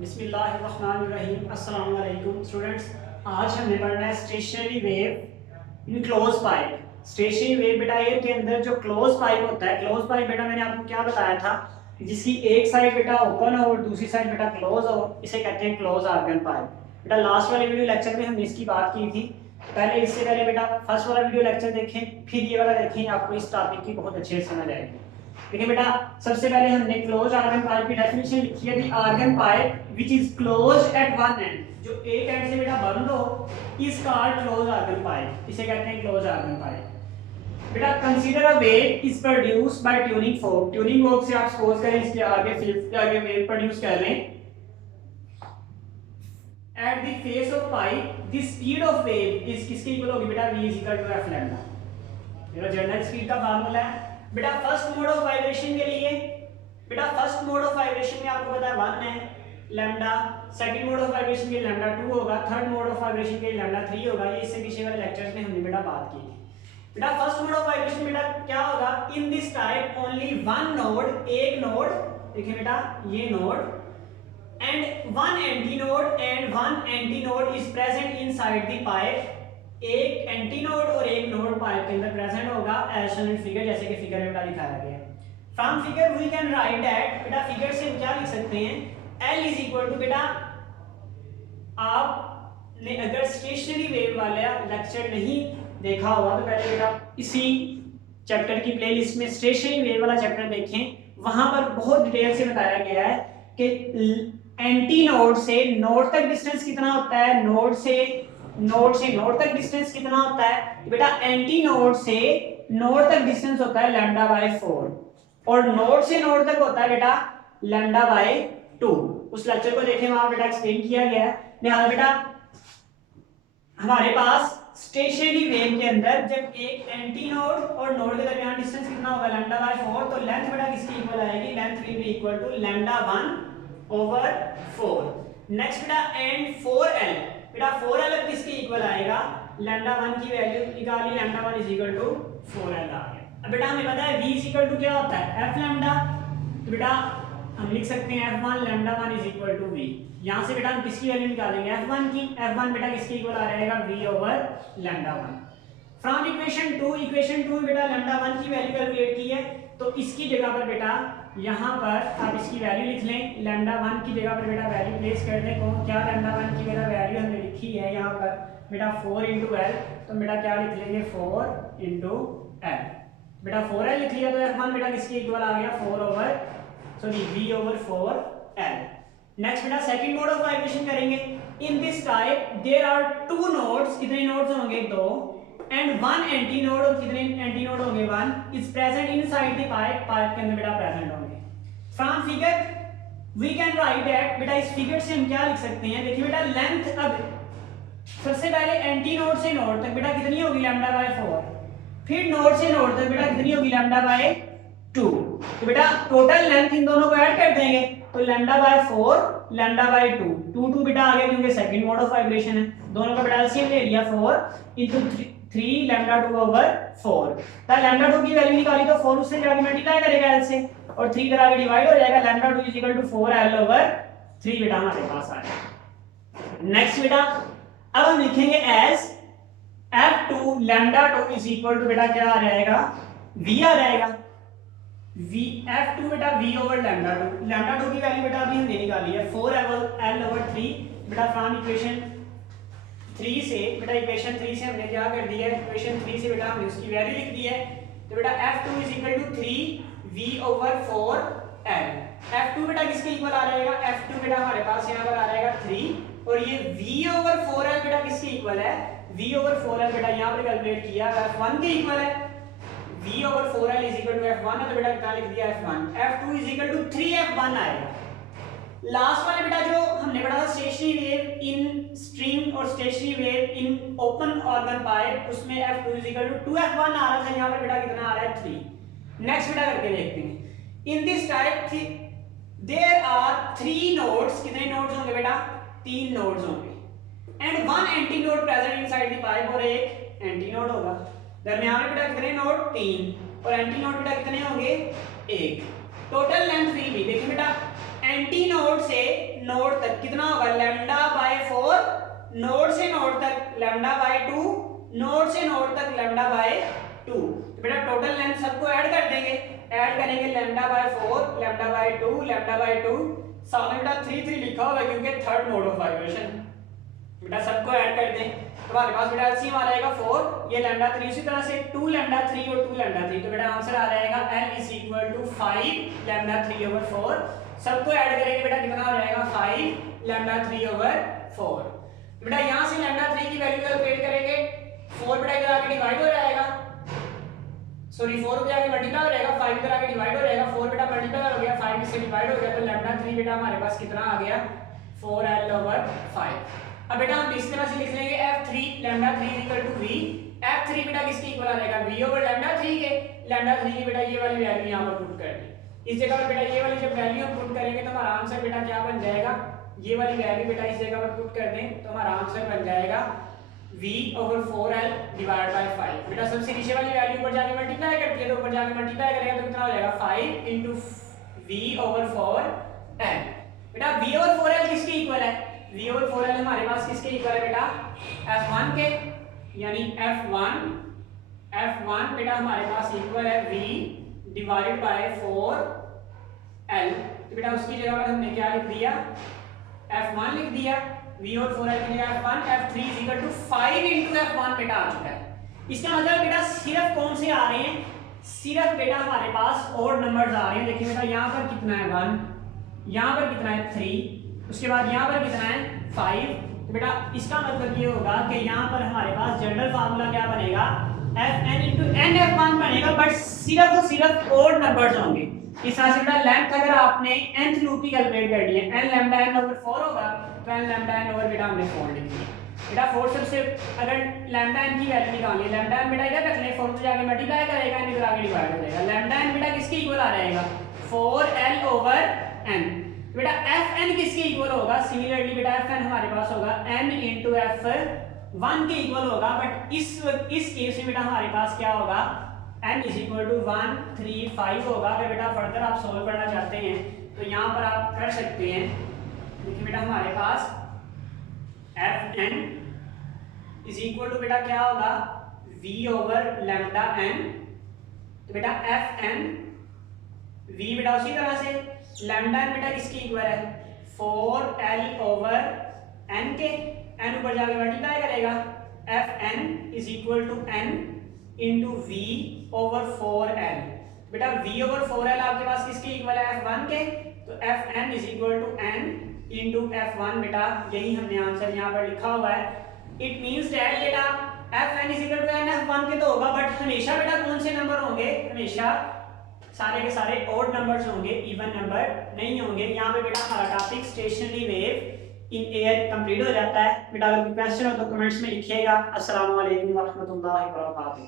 बिस्मिल्लाहिर्रहमानिर्रहीम। अस्सलाम वालेकुम स्टूडेंट्स। आज हमने पढ़ना है stationary wave in close pipe. Stationary wave बेटा एयर के अंदर जो क्लोज पाइप होता है, क्लोज पाइप बेटा मैंने आपको क्या बताया था, जिसकी एक साइड बेटा ओपन हो और दूसरी साइड बेटा क्लोज हो, इसे कहते हैं क्लोज आर्गन पाइप। बेटा लास्ट वाले वीडियो लेक्चर में हमने इसकी बात की थी। इससे पहले बेटा फर्स्ट वाला वीडियो लेक्चर देखें, फिर ये वाला देखें, आपको इस टॉपिक की बहुत अच्छे से समझ आएगी। देखिए बेटा, सबसे पहले हमने क्लोज आर्गन पाइप की डेफिनेशन लिखी है। The organ pipe which is closed at one end, जो एक एंड से बेटा बंद हो, is called close organ pipe. इसे कहते हैं क्लोज आर्गन पाइप। बेटा consider a wave is produced by tuning fork. Tuning fork से आप सपोज करें इसके आगे फिल्स के आगे वेव प्रोड्यूस कर रहे हैं। At the face of pipe the speed of wave is किसके इक्वल होगी बेटा, v is equal to f lambda. मेरा जनरल स्पीड का फार्मूला है बेटा फर्स्ट मोड ऑफ वाइब्रेशन के लिए। बेटा फर्स्ट मोड ऑफ वाइब्रेशन में आपको पता है 1 है lambda, second mode of vibration के लिए लैम्डा 2 होगा, थर्ड मोड ऑफ वाइब्रेशन के लिए लैम्डा 3 होगा। ये इससे पीछे वाले लेक्चर्स में हमने बेटा बात की थी। बेटा फर्स्ट मोड ऑफ वाइब्रेशन बेटा क्या होगा, इन this type only one node, एक नोड, देखिए बेटा ये node and one anti node is present inside the pipe. एक एंटी नोड और एक नोड पाइप के अंदर प्रेजेंट होगा एज शोन इन फिगर, जैसे कि फिगर में बेटा दिखाया गया है। From figure we can write that, बेटा फिगर से हम क्या लिख सकते हैं, L इज इक्वल टू, बेटा आपने अगर स्टेशनरी वेव वाला लेक्चर नहीं देखा होगा तो पहले बेटा इसी चैप्टर की प्लेलिस्ट में स्टेशनरी वेव वाला चैप्टर देखें। वहां पर बहुत डिटेल से बताया गया है कि एंटी नोड से नोड तक डिस्टेंस कितना होता है, नोड से नोड तक डिस्टेंस कितना होता है। बेटा एंटी नोड से नोड तक डिस्टेंस होता है लैम्डा बाय 4 और नोड से नोड तक होता है बेटा लैम्डा बाय 2। उस लेक्चर को देखें, वहां बेटा एक्सप्लेन किया गया है। ध्यान बेटा हमारे पास स्टेशनरी वेव के अंदर जब एक एंटी नोड और नोड के दरमियान डिस्टेंस कितना होगा लैम्डा बाय 4, तो लेंथ बेटा किसकी इक्वल आएगी, length will be equal to lambda 1/4। Next बेटा एंड 4l, बेटा 4l अब किसके इक्वल आएगा, लैम्डा 1 की वैल्यू निकाली, lambda 1 is equal to 4l आ गया। अब बेटा हमें पता है v इज इक्वल टू क्या होता है, f लैम्डा, तो बेटा हम लिख सकते हैं f1 lambda 1 is equal to v। यहां से बेटा हम किसकी वैल्यू निकालेंगे, f1 की। f1 बेटा किसके इक्वल आ जाएगा, v over lambda 1। From equation 2 बेटा लैम्डा 1 की वैल्यू कैलकुलेट की है, तो इसकी जगह पर बेटा यहाँ पर आप इसकी वैल्यू लिख लें, लैम्डा 1 की जगह पर बेटा वैल्यू प्लेस कर दें। कौन क्या लैम्डा 1 की बेटा वैल्यू हमने लिखी है यहाँ पर बेटा 4 इंटू एल, तो बेटा क्या लिख लेंगे 4 इंटू एल। बेटा 4l लिख लिया तो f1 बेटा किसके इक्वल आ गया, v ओवर 4l। नेक्स्ट बेटा सेकंड मोड ऑफ वाइब्रेशन करेंगे। In this type there are two nodes, कितने नोड्स होंगे, 2, एंड वन एंटी नोड, और कितने एंटी नोड होंगे, 1 is present inside the pipe, pipe के अंदर बेटा प्रेजेंट होंगे। From figure we can write that, बेटा इस फिगर से हम क्या लिख सकते हैं, देखिए बेटा लेंथ, अब सबसे पहले एंटी नोड से नोड तक बेटा कितनी होगी, लैम्डा बाय 4, फिर नोड से नोड तक बेटा कितनी होगी, लैम्डा बाय 2। तो बेटा टोटल लेंथ इन दोनों को ऐड कर देंगे, तो लैम्डा बाय 4 लैम्डा बाय 2 बेटा आ गया क्योंकि सेकंड मोड ऑफ वाइब्रेशन है। दोनों का बेटा एलसीएम ले लिया, 4 इंटू 3 लैम्डा 2 ओवर 4। तो लैम्डा 2 की वैल्यू निकाली तो 4 उससे जाके मल्टीप्लाई करेगा एल से, और 3 इधर आगे डिवाइड हो जाएगा, lambda 2 is equal to 4l over 3 बेटा हमारे पास आ गया। नेक्स्ट बेटा अब हम लिखेंगे as f2 lambda 2 is equal to बेटा क्या आ जाएगा, v आ जाएगा, v f2 बेटा v ओवर लैम्डा 2। लैम्डा 2 की वैल्यू बेटा अभी हमने निकाली है 4l ओवर 3। बेटा फ्रॉम इक्वेशन 3 से, बेटा इक्वेशन 3 से हमने क्या कर दिया है, इक्वेशन 3 से बेटा हमने उसकी वैल्यू लिख दी है। तो बेटा f2 is equal to 3v over 4l। f2 बेटा किसके इक्वल आ जाएगा, f2 बेटा हमारे पास यहाँ पर आ जाएगा 3, और ये v ओवर 4l बेटा किसके इक्वल है, v ओवर 4l बेटा यहाँ पर कैलकुलेट किया f1 के इक्वल है। v over 4l is equal to f1 है, तो बेटा कितना लिख दिया f1, f2 is equal to 3f1 आएगा। लास्ट वाले बेटा जो हमने पढ़ा था स्टेशनरी वेव इन स्ट्रिंग और stationary wave in open organ pipe, उसमें f2 is equal to 2f1 आ रहा था, यहाँ पर बेटा कितना आ रहा है 3। नेक्स्ट बेटा करके देखते हैं। In this type there are 3 nodes, कितने नोड्स होंगे बेटा, 3 नोड्स होंगे, and one anti node present inside the pipe, और एक एंटी नोड होगा। दरमियान में बेटा कितने नोड, 3, और एंटी नोड बेटा कितने होंगे, 1। टोटल लेंथ विल बी, देखिए बेटा एंटी नोड से नोड तक कितना होगा लैम्डा बाय 4 नोड से नोड तक लैम्डा बाय 2 नोड से नोड तक लैम्डा बाय 2। तो बेटा टोटल लेंथ सबको ऐड कर देंगे, ऐड करेंगे lambda by 4 lambda by 2 lambda by 2, सामने बेटा 3 3 लिखा होगा क्योंकि थर्ड मोड ऑफ वाइब्रेशन। बेटा सबको ऐड कर दें तो हमारे पास बेटा एलसीएम आ जाएगा 4, ये लैम्डा 3 इसी तरह से 2 लैम्डा 3 और 2 लैम्डा 3, तो बेटा आंसर आ जाएगा l is equal to 5 lambda 3 over 4। सबको ऐड करेंगे बेटा कितना हो जाएगा 5 लैम्डा 3 ओवर 4। बेटा यहां से लैम्डा 3 की वैल्यू कैलकुलेट करेंगे, 4 बेटा इधर आके डिवाइड हो जाएगा, सॉरी 4 पे आके मल्टीप्लाई हो जाएगा, 5 इधर आके डिवाइड हो जाएगा, 4 बेटा मल्टीप्लाई हो गया, 5 इससे डिवाइड हो गया, तो लैम्डा 3 बेटा हमारे पास कितना आ गया 4l ओवर 5। अब बेटा हम इस तरह से लिख लेंगे f3 lambda 3 equal to v। f3 बेटा किसके इक्वल आ जाएगा v ओवर लैम्डा 3 के, लैम्डा 3 की बेटा ये वाली वैल्यू यहां पर पुट कर दी। इस जगह पर बेटा ये वाली जब वैल्यू हम पुट करेंगे तो हमारा आंसर बेटा क्या बन जाएगा, ये वाली वैल्यू बेटा इस जगह पर पुट कर दें तो हमारा आंसर बन जाएगा v over 4l divide by 5। बेटा सबसे नीचे वाली वैल्यू ऊपर जाके मल्टीप्लाई करती है, तो ऊपर जाके मल्टीप्लाई करेंगे तो कितना हो जाएगा 5 into v ओवर 4l। बेटा v ओवर 4l किसके इक्वल है, v ओवर 4l हमारे पास किसके इक्वल है बेटा f1 के, यानी f1 बेटा हमारे पास इक्वल है v डिवाइडेड बाय 4l। तो बेटा उसकी जगह पर हमने क्या लिख दिया f1 लिख दिया, v और 4l की जगह f1, f3 is equal to 5 into f1 बेटा आ चुका है। इसका मतलब बेटा सिर्फ कौन से आ रहे हैं, सिर्फ बेटा हमारे पास ओड नंबर्स आ रहे हैं। देखिए बेटा यहाँ पर कितना है 1, यहाँ पर कितना है 3, उसके बाद यहाँ पर कितना है 5। तो बेटा इसका मतलब ये होगा कि यहाँ पर हमारे पास जनरल फार्मूला क्या बनेगा fn into n f1 बनेगा, बट सिर्फ और सिर्फ ओड नंबर्स होंगे। इस तरह से बेटा लेंथ अगर आपने nth लूप की कैलकुलेट करनी है, n लैम्डा n ओवर 4 होगा तो n लैम्डा n ओवर बेटा हमने 4 लिख दिया। बेटा 4 सबसे अगर लैम्डा n की वैल्यू निकालनी है, लैम्डा n बेटा इधर रख ले, 4 से जाके मल्टीप्लाई करेगा, n इधर आके डिवाइड हो जाएगा, लैम्डा n बेटा किसके इक्वल आ जाएगा 4l ओवर n। बेटा fn किसके इक्वल होगा, सिमिलरली बेटा fn हमारे पास होगा n into f1 के इक्वल होगा, बट इस केस में बेटा हमारे पास क्या होगा n is equal to 1 3 5 होगा। अगर बेटा फर्दर आप सॉल्व करना चाहते हैं तो यहाँ पर आप कर सकते हैं। देखिए बेटा हमारे पास fn is equal to बेटा क्या होगा v ओवर लैम्डा n। तो बेटा fn v बेटा उसी तरह से लैम्डा n बेटा किसके इक्वल है 4l ओवर n के, n ऊपर जाके मल्टीप्लाई करेगा, fn is equal to n into v over 4l। बेटा v ओवर 4l आपके पास किसके इक्वल है f1 के, तो fn is equal to n into f1 बेटा यही हमने आंसर यहाँ पर लिखा हुआ है। इट मींस दैट बेटा fn is equal to n f1 के तो होगा, बट हमेशा बेटा कौन से नंबर होंगे, हमेशा सारे के सारे ऑड नंबर्स होंगे, इवन नंबर नहीं होंगे। यहाँ पे बेटा हमारा topic stationary wave in air complete हो जाता है। बेटा अगर कोई क्वेश्चन हो तो कमेंट्स में लिखिएगा। अस्सलाम वालेकुम व रहमतुल्लाहि व बरकातुहू।